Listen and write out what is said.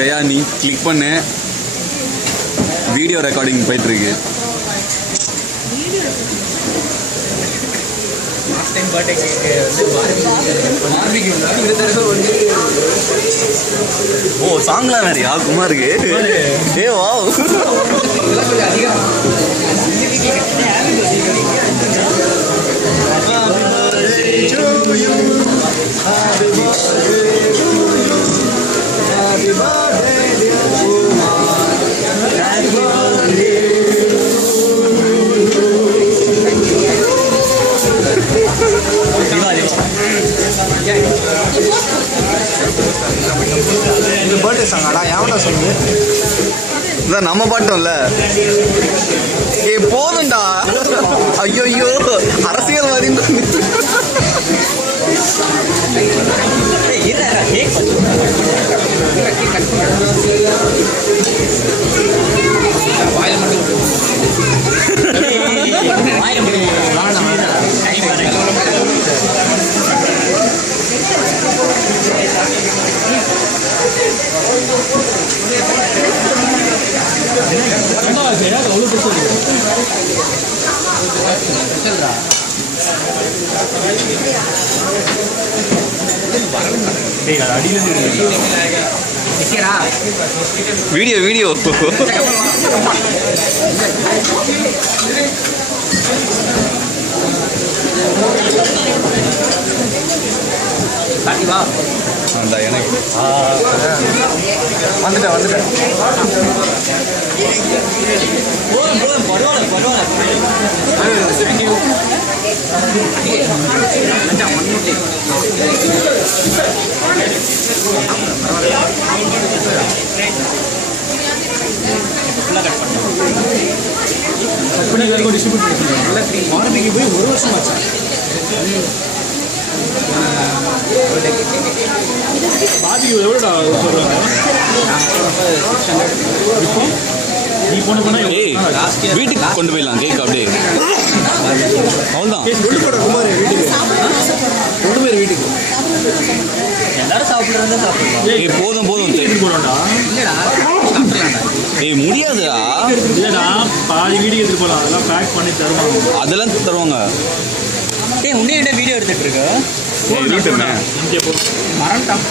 ஜெயா நீ கிளிக் பண்ணு. Video recording போயிட்டுருக்கு. ஓ சாங்லாம் வேறையா குமாருக்கு? ஏ வா இந்த பர்த்டே சாங்காடா எவனா சொல்லு? இதான் நம்ம பாட்டோம்ல. ஏ போதும்டா. ஐயோ ஐயோ அரசியல்வாதி. வீடியோ வீடியோ அந்த எனக்கு வந்துட்டேன் மாருதிக்கு போய் 1 வருஷம் ஆச்சு. பாதிக்கு எவ்வளோடா சொல்கிறாங்க? இப்போ நீ போன பண்ண வீட்டுக்கு கொண்டு போயிடலாம் கேக் அப்படியே. அவ்வளோதான் குமார் வீட்டுக்கு கொண்டு போயிரு. வீட்டுக்கு எல்லாரும் சாப்பிட்றதா சாப்பிடலாம். ஏய் போதும் எடுத்துட்டு போகலாம்டா. ஏய் முடியாதுடா. இல்லைடா பாதி வீடியோ எடுத்துட்டு போகலாம். அதெல்லாம் பேக் பண்ணி தருவாங்க. அதெல்லாம் தருவாங்க. உன்னைய வீடியோ எடுத்துட்டு இருக்க மறந்துட்டான்.